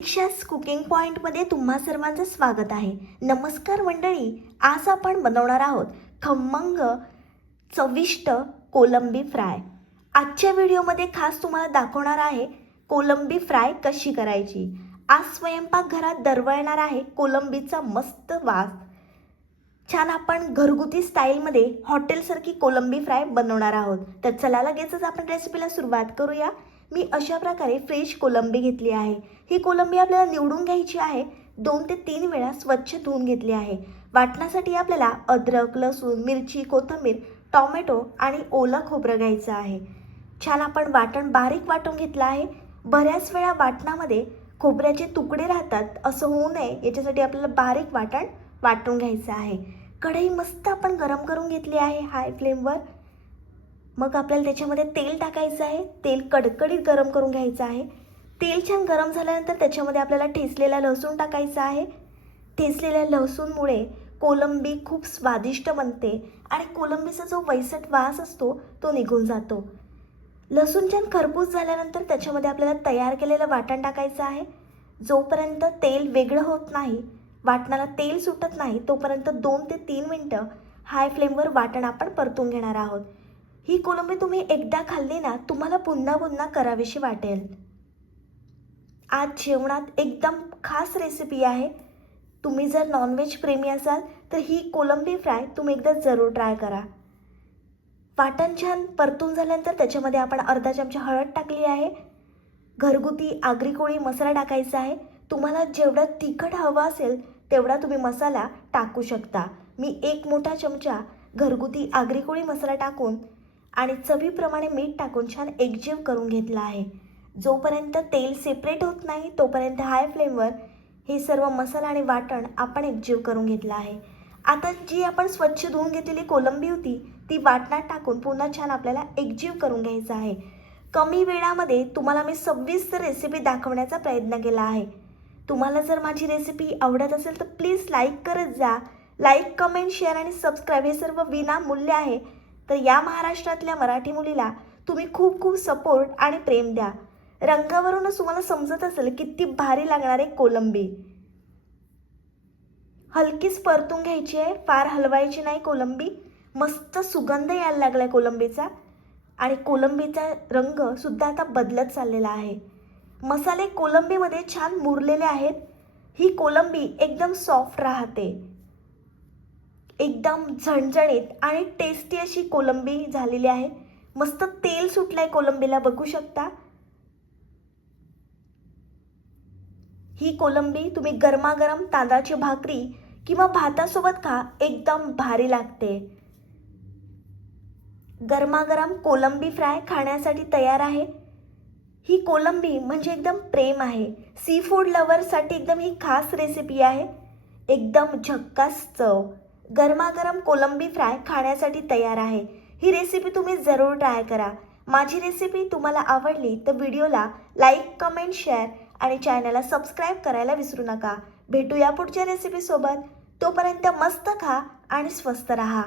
दीक्षा's cooking पॉइंटमध्ये तुम्हा सर्वांचं स्वागत आहे. नमस्कार मंडळी, आज आपण बनवणार आहोत खमंग चविष्ट कोलंबी फ्राय. आजच्या व्हिडिओमध्ये खास तुम्हाला दाखवणार आहे कोलंबी फ्राय कशी करायची. आज स्वयंपाकघरात दरवळणार आहे कोलंबीचा मस्त वास. छान आपण घरगुती स्टाईलमध्ये हॉटेलसारखी कोलंबी फ्राय बनवणार आहोत. तर चला लगेचच आपण रेसिपीला सुरुवात करूया. मी अशा प्रकारे फ्रेश कोलंबी घेतली आहे. ही कोलंबी आपल्याला निवडून घ्यायची आहे. 2 ते 3 वेळा स्वच्छ धुवून घेतली आहे. वाटण्यासाठी आपल्याला अद्रक, लसूण, मिरची, कोथिंबीर, टोमॅटो आणि ओलं खोबरं घ्यायचं आहे. छान आपण वाटण बारीक वाटून घेतलं आहे. बऱ्याच वेळा वाटणामध्ये खोबऱ्याचे तुकडे राहतात, असं होऊ नये याच्यासाठी आपल्याला बारीक वाटून घ्यायचं आहे. कढई मस्त आपण गरम करून घेतली आहे हाय फ्लेमवर. मग आपल्याला त्याच्यामध्ये तेल टाकायचं आहे. तेल कडकडीत गरम करून घ्यायचं आहे. तेल छान गरम झाल्यानंतर त्याच्यामध्ये आपल्याला ठेचलेला लसूण टाकायचा आहे. ठेचलेल्या लसूणमुळे कोलंबी खूप स्वादिष्ट बनते आणि कोलंबीचा जो वैसट वास असतो तो निघून जातो. लसूण छान खरपूस झाल्यानंतर त्याच्यामध्ये आपल्याला तयार केलेलं वाटण टाकायचं आहे. जोपर्यंत तेल वेगळं होत नाही, वाटणाला तेल सुटत नाही, तोपर्यंत 2 ते 3 मिनटं हाय फ्लेमवर वाटण आपण परतून घेणार आहोत. ही कोलंबी तुम्ही एकदा खाल्ली ना, तुम्हाला पुन्हा पुन्हा करावीशी वाटेल. आज जेवणात एकदम खास रेसिपी आहे. तुम्ही जर नॉनव्हेज प्रेमी असाल तर ही कोलंबी फ्राय तुम्ही एकदा जरूर ट्राय करा. वाटण छान परतून झाल्यानंतर त्याच्यामध्ये आपण अर्धा चमचा हळद टाकली आहे. घरगुती आगरी कोळी मसाला टाकायचा आहे. तुम्हाला जेवढा तिखट हवा असेल तेवढा तुम्ही मसाला टाकू शकता. मी 1 मोठा चमचा घरगुती आगरी कोळी मसाला टाकून आणि चवीप्रमाणे मीठ टाकून छान एकजीव करून घेतला आहे. जोपर्यंत तेल सेपरेट होत नाही तोपर्यंत हाय फ्लेमवर हे सर्व मसाला आणि वाटण आपण एकजीव करून घेतला आहे. आता जी आपण स्वच्छ धुवून घेतलेली कोलंबी होती ती वाटणात टाकून पुन्हा छान आपल्याला एकजीव करून घ्यायचं आहे. कमी वेळामध्ये तुम्हाला मी सविस्तर रेसिपी दाखवण्याचा प्रयत्न केला आहे. तुम्हाला जर माझी रेसिपी आवडत असेल तर प्लीज लाईक करत जा. लाईक, कमेंट, शेअर आणि सबस्क्राईब हे सर्व विनामूल्य आहे. तर या महाराष्ट्रातल्या मराठी मुलीला तुम्ही खूप खूप सपोर्ट आणि प्रेम द्या. रंगावरूनच तुम्हाला समजत असेल किती भारी लागणार आहे कोलंबी. हलकीच परतून घ्यायची आहे, फार हलवायची नाही कोलंबी. मस्त सुगंध यायला लागला कोलंबीचा आणि कोलंबीचा रंग सुद्धा आता बदलत चाललेला आहे. मसाले कोलंबीमध्ये छान मुरलेले आहेत. ही कोलंबी एकदम सॉफ्ट राहते. एकदम झणझणीत आणि टेस्टी अशी कोलंबी झालेली आहे. मस्त तेल सुटलंय कोलंबीला, बघू शकता. ही कोलंबी तुम्ही गरमागरम तांदळाची भाकरी किंवा भातासोबत खा, एकदम भारी लागते. गरमागरम कोलंबी फ्राय खाण्यासाठी तयार आहे. ही कोलंबी म्हणजे एकदम प्रेम आहे. सी फूड लव्हरसाठी एकदम ही खास रेसिपी आहे. एकदम झक्कास चव. गरमागरम कोलंबी फ्राय खाण्यासाठी तयार आहे. ही रेसिपी तुम्ही जरूर ट्राय करा. माझी रेसिपी तुम्हाला आवडली तर व्हिडिओला लाईक, कमेंट, शेअर आणि चॅनलला सबस्क्राईब करायला विसरू नका. भेटूया पुढच्या रेसिपीसोबत. तोपर्यंत मस्त खा आणि स्वस्त राहा.